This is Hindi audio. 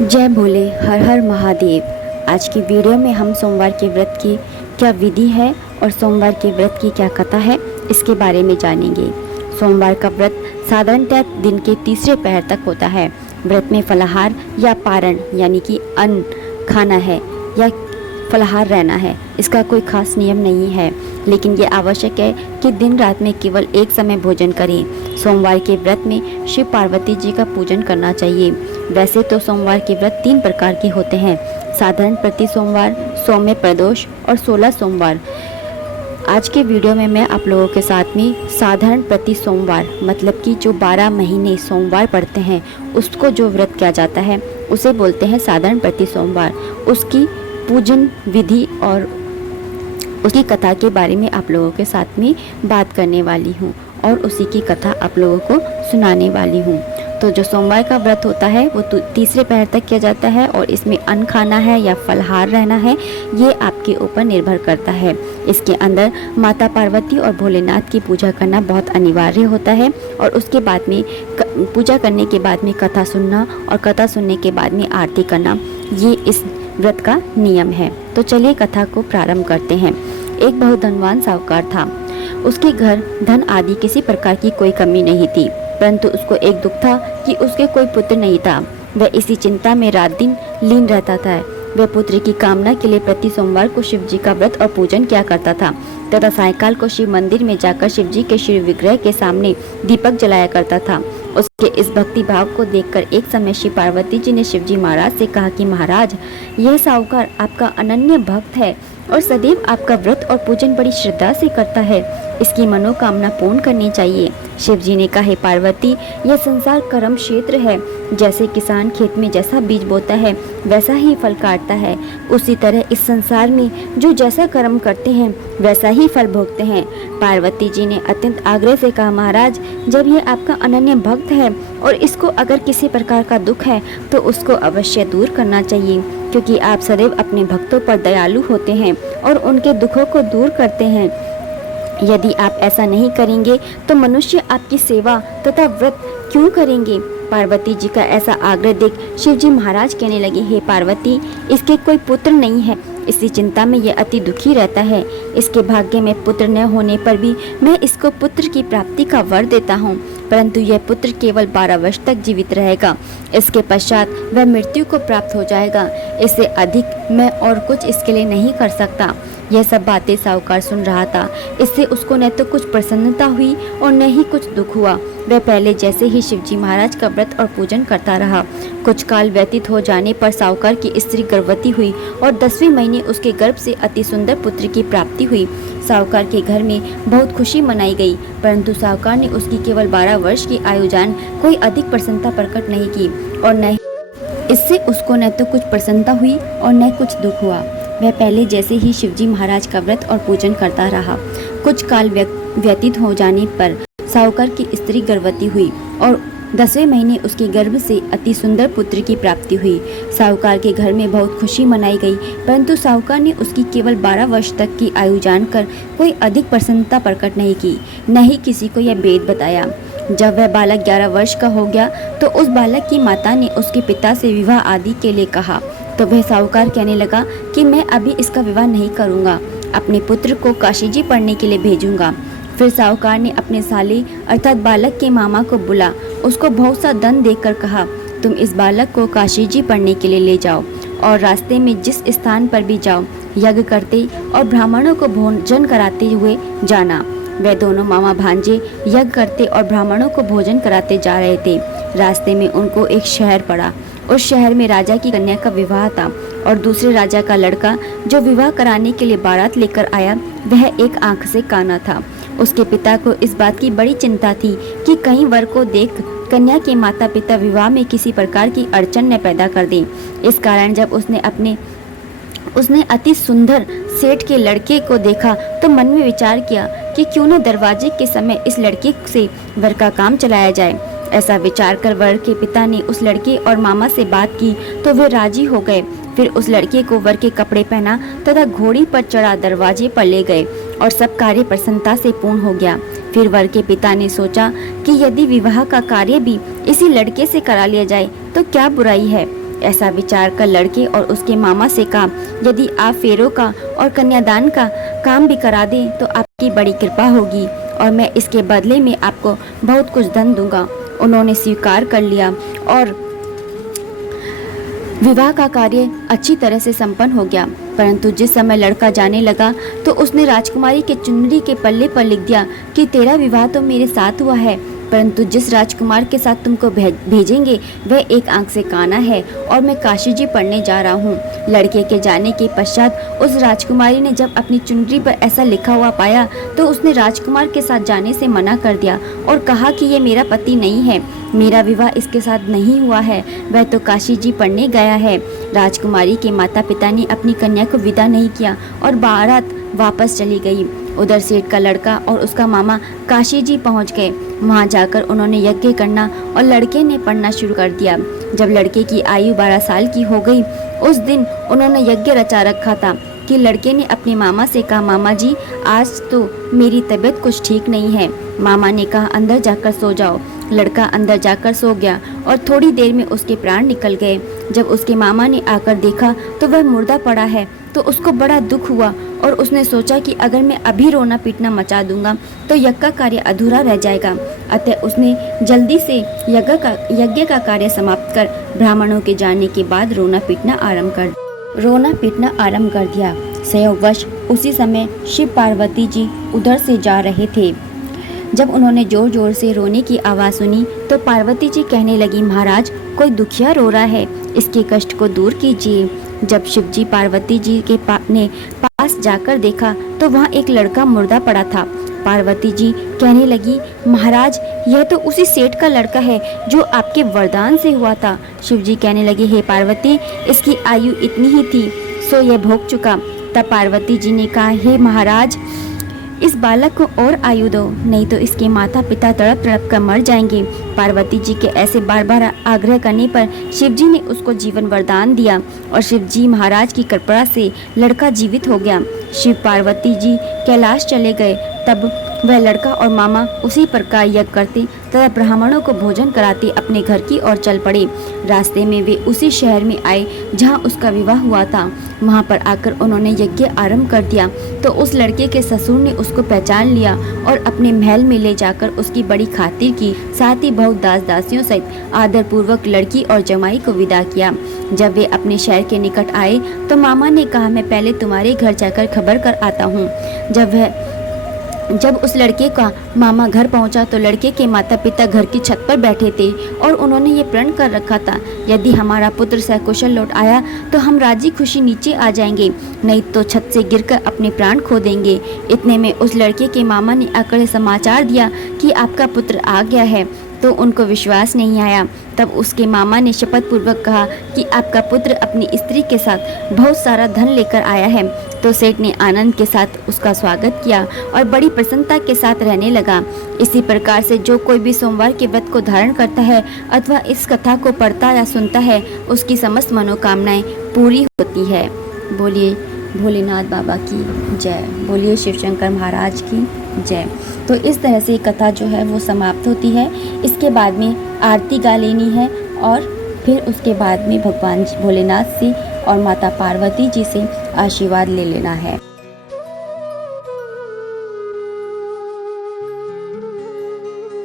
जय भोले, हर हर महादेव। आज की वीडियो में हम सोमवार के व्रत की क्या विधि है और सोमवार के व्रत की क्या कथा है, इसके बारे में जानेंगे। सोमवार का व्रत साधारणतः दिन के तीसरे पहर तक होता है। व्रत में फलाहार या पारण यानी कि अन्न खाना है या फलाहार रहना है। इसका कोई खास नियम नहीं है, लेकिन ये आवश्यक है कि दिन रात में केवल एक समय भोजन करें। सोमवार के व्रत में शिव पार्वती जी का पूजन करना चाहिए। वैसे तो सोमवार के व्रत 3 प्रकार के होते हैं: साधारण प्रति सोमवार, सौम्य प्रदोष और 16 सोमवार। आज के वीडियो में मैं आप लोगों के साथ में साधारण प्रति सोमवार मतलब कि जो 12 महीने सोमवार पड़ते हैं उसको जो व्रत किया जाता है उसे बोलते हैं साधारण प्रति सोमवार। उसकी पूजन विधि और उसकी कथा के बारे में आप लोगों के साथ में बात करने वाली हूँ और उसी की कथा आप लोगों को सुनाने वाली हूँ। तो जो सोमवार का व्रत होता है वो तीसरे पहर तक किया जाता है और इसमें अन्न खाना है या फलाहार रहना है, ये आपके ऊपर निर्भर करता है। इसके अंदर माता पार्वती और भोलेनाथ की पूजा करना बहुत अनिवार्य होता है और उसके बाद में पूजा करने के बाद में कथा सुनना और कथा सुनने के बाद में आरती करना, ये इस व्रत का नियम है। तो चलिए कथा को प्रारंभ करते हैं। एक बहुत धनवान साहूकार था। उसके घर धन आदि किसी प्रकार की कोई कमी नहीं थी, परंतु उसको एक दुख था कि उसके कोई पुत्र नहीं था। वह इसी चिंता में रात दिन लीन रहता था। वह पुत्र की कामना के लिए प्रति सोमवार को शिव जी का व्रत और पूजन किया करता था तथा सायंकाल को शिव मंदिर में जाकर शिव जी के शिव विग्रह के सामने दीपक जलाया करता था। उसके इस भक्ति भाव को देखकर एक समय श्री पार्वती जी ने शिव जी महाराज से कहा कि महाराज, यह साहूकार आपका अनन्य भक्त है और सदैव आपका व्रत और पूजन बड़ी श्रद्धा से करता है। इसकी मनोकामना पूर्ण करनी चाहिए। शिव जी ने कहा, पार्वती, यह संसार कर्म क्षेत्र है। जैसे किसान खेत में जैसा बीज बोता है वैसा ही फल काटता है, उसी तरह इस संसार में जो जैसा कर्म करते हैं वैसा ही फल भोगते हैं। पार्वती जी ने अत्यंत आग्रह से कहा, महाराज, जब ये आपका अनन्य भक्त है और इसको अगर किसी प्रकार का दुख है तो उसको अवश्य दूर करना चाहिए, क्योंकि आप सदैव अपने भक्तों पर दयालु होते हैं और उनके दुखों को दूर करते हैं। यदि आप ऐसा नहीं करेंगे तो मनुष्य आपकी सेवा तथा व्रत क्यों करेंगे? पार्वती जी का ऐसा आग्रह देख शिव जी महाराज कहने लगे, हे पार्वती, इसके कोई पुत्र नहीं है, इसी चिंता में यह अति दुखी रहता है। इसके भाग्य में पुत्र न होने पर भी मैं इसको पुत्र की प्राप्ति का वर देता हूँ, परंतु यह पुत्र केवल 12 वर्ष तक जीवित रहेगा। इसके पश्चात वह मृत्यु को प्राप्त हो जाएगा। इससे अधिक मैं और कुछ इसके लिए नहीं कर सकता। यह सब बातें साहूकार सुन रहा था। इससे उसको न तो कुछ प्रसन्नता हुई और न ही कुछ दुख हुआ। वह पहले जैसे ही शिवजी महाराज का व्रत और पूजन करता रहा। कुछ काल व्यतीत हो जाने पर साहूकार की स्त्री गर्भवती हुई और 10वें महीने उसके गर्भ से अति सुंदर पुत्र की प्राप्ति हुई। साहूकार के घर में बहुत खुशी मनाई गई, परंतु साहूकार ने उसकी केवल 12 वर्ष की आयु जान कोई अधिक प्रसन्नता प्रकट नहीं की और न इससे उसको न तो कुछ प्रसन्नता हुई और न कुछ दुख हुआ। वह पहले जैसे ही शिवजी महाराज का व्रत और पूजन करता रहा। कुछ काल व्यतीत हो जाने पर साहूकार की स्त्री गर्भवती हुई और 10वें महीने उसके गर्भ से अति सुंदर पुत्र की प्राप्ति हुई। साहूकार के घर में बहुत खुशी मनाई गई, परंतु साहूकार ने उसकी केवल 12 वर्ष तक की आयु जानकर कोई अधिक प्रसन्नता प्रकट नहीं की, न ही किसी को यह भेद बताया। जब वह बालक 11 वर्ष का हो गया तो उस बालक की माता ने उसके पिता से विवाह आदि के लिए कहा, तो वह साहूकार कहने लगा कि मैं अभी इसका विवाह नहीं करूंगा, अपने पुत्र को काशी जी पढ़ने के लिए भेजूंगा। फिर साहूकार ने अपने साले अर्थात बालक के मामा को बुला उसको बहुत सा दंड देकर कहा, तुम इस बालक को काशी जी पढ़ने के लिए ले जाओ और रास्ते में जिस स्थान पर भी जाओ यज्ञ करते और ब्राह्मणों को भोजन कराते हुए जाना। वे दोनों मामा भांजे यज्ञ करते और ब्राह्मणों को भोजन कराते जा रहे थे। रास्ते में उनको एक शहर पड़ा। उस शहर में राजा की कन्या का विवाह था और दूसरे राजा का लड़का जो विवाह कराने के लिए बारात लेकर आया वह एक आंख से काना था। उसके पिता को इस बात की बड़ी चिंता थी कि कहीं वर को देख कन्या के माता पिता विवाह में किसी प्रकार की अड़चन न पैदा कर दें। इस कारण जब उसने अति सुंदर सेठ के लड़के को देखा तो मन में विचार किया कि क्यों न दरवाजे के समय इस लड़के से वर का काम चलाया जाए। ऐसा विचार कर वर के पिता ने उस लड़के और मामा से बात की तो वे राजी हो गए। फिर उस लड़के को वर के कपड़े पहना तथा घोड़ी पर चढ़ा दरवाजे पर ले गए और सब कार्य प्रसन्नता से पूर्ण हो गया। फिर वर के पिता ने सोचा कि यदि विवाह का कार्य भी इसी लड़के से करा लिया जाए तो क्या बुराई है। ऐसा विचार कर लड़के और उसके मामा से कहा, यदि आप फेरों का और कन्यादान का काम भी करा दें तो आपकी बड़ी कृपा होगी और मैं इसके बदले में आपको बहुत कुछ धन दूंगा। उन्होंने स्वीकार कर लिया और विवाह का कार्य अच्छी तरह से संपन्न हो गया। परंतु जिस समय लड़का जाने लगा तो उसने राजकुमारी के चुनरी के पल्ले पर लिख दिया कि तेरा विवाह तो मेरे साथ हुआ है, परंतु जिस राजकुमार के साथ तुमको भेजेंगे वह एक आंख से काना है और मैं काशी जी पढ़ने जा रहा हूँ। लड़के के जाने के पश्चात उस राजकुमारी ने जब अपनी चुनरी पर ऐसा लिखा हुआ पाया तो उसने राजकुमार के साथ जाने से मना कर दिया और कहा कि ये मेरा पति नहीं है, मेरा विवाह इसके साथ नहीं हुआ है, वह तो काशी जी पढ़ने गया है। राजकुमारी के माता पिता ने अपनी कन्या को विदा नहीं किया और बारात वापस चली गई। उधर सेठ का लड़का और उसका मामा काशी जी पहुंच गए। वहां जाकर उन्होंने यज्ञ करना और लड़के ने पढ़ना शुरू कर दिया। जब लड़के की आयु 12 साल की हो गई, उस दिन उन्होंने यज्ञ रचा रखा था कि लड़के ने अपने मामा से कहा, मामा जी आज तो मेरी तबीयत कुछ ठीक नहीं है। मामा ने कहा, अंदर जाकर सो जाओ। लड़का अंदर जाकर सो गया और थोड़ी देर में उसके प्राण निकल गए। जब उसके मामा ने आकर देखा तो वह मुर्दा पड़ा है तो उसको बड़ा दुख हुआ और उसने सोचा कि अगर मैं अभी रोना पीटना मचा दूंगा तो यज्ञ का कार्य अधूरा रह जाएगा। अतः उसने जल्दी से यज्ञ का कार्य समाप्त कर ब्राह्मणों के जाने के बाद रोना पीटना आरंभ कर दिया। संयोगवश उसी समय शिव पार्वती जी उधर से जा रहे थे। जब उन्होंने जोर जोर से रोने की आवाज़ सुनी तो पार्वती जी कहने लगी, महाराज कोई दुखिया रो रहा है, इसके कष्ट को दूर कीजिए। जब शिवजी पार्वती जी के पास जाकर देखा तो वहाँ एक लड़का मुर्दा पड़ा था। पार्वती जी कहने लगी, महाराज यह तो उसी सेठ का लड़का है जो आपके वरदान से हुआ था। शिवजी कहने लगे, हे पार्वती इसकी आयु इतनी ही थी सो यह भोग चुका। तब पार्वती जी ने कहा, हे महाराज इस बालक को और आयु दो, नहीं तो इसके माता पिता तड़प तड़प कर मर जाएंगे। पार्वती जी के ऐसे बार बार आग्रह करने पर शिवजी ने उसको जीवन वरदान दिया और शिवजी महाराज की कृपा से लड़का जीवित हो गया। शिव पार्वती जी कैलाश चले गए। तब वह लड़का और मामा उसी प्रकार यज्ञ करते तथा ब्राह्मणों को भोजन कराते अपने घर की ओर चल पड़े। रास्ते में वे उसी शहर में आए जहां उसका विवाह हुआ था। वहां पर आकर उन्होंने यज्ञ आरंभ कर दिया तो उस लड़के के ससुर ने उसको पहचान लिया और अपने महल में ले जाकर उसकी बड़ी खातिर की। साथ ही बहुत दास दासियों सहित आदर पूर्वक लड़की और जमाई को विदा किया। जब वे अपने शहर के निकट आए तो मामा ने कहा, मैं पहले तुम्हारे घर जाकर खबर कर आता हूँ। जब उस लड़के का मामा घर पहुंचा तो लड़के के माता पिता घर की छत पर बैठे थे और उन्होंने ये प्रण कर रखा था, यदि हमारा पुत्र सकुशल लौट आया तो हम राजी खुशी नीचे आ जाएंगे, नहीं तो छत से गिरकर अपने प्राण खो देंगे। इतने में उस लड़के के मामा ने आकर समाचार दिया कि आपका पुत्र आ गया है, तो उनको विश्वास नहीं आया। तब उसके मामा ने शपथ पूर्वक कहा कि आपका पुत्र अपनी स्त्री के साथ बहुत सारा धन लेकर आया है। तो सेठ ने आनंद के साथ उसका स्वागत किया और बड़ी प्रसन्नता के साथ रहने लगा। इसी प्रकार से जो कोई भी सोमवार के व्रत को धारण करता है अथवा इस कथा को पढ़ता या सुनता है उसकी समस्त मनोकामनाएं पूरी होती है। बोलिए भोलेनाथ बाबा की जय, बोलिए शिव शंकर महाराज की जय। तो इस तरह से कथा जो है वो समाप्त होती है। इसके बाद में आरती गा लेनी है और फिर उसके बाद में भगवान भोलेनाथ से और माता पार्वती जी से आशीर्वाद ले लेना है।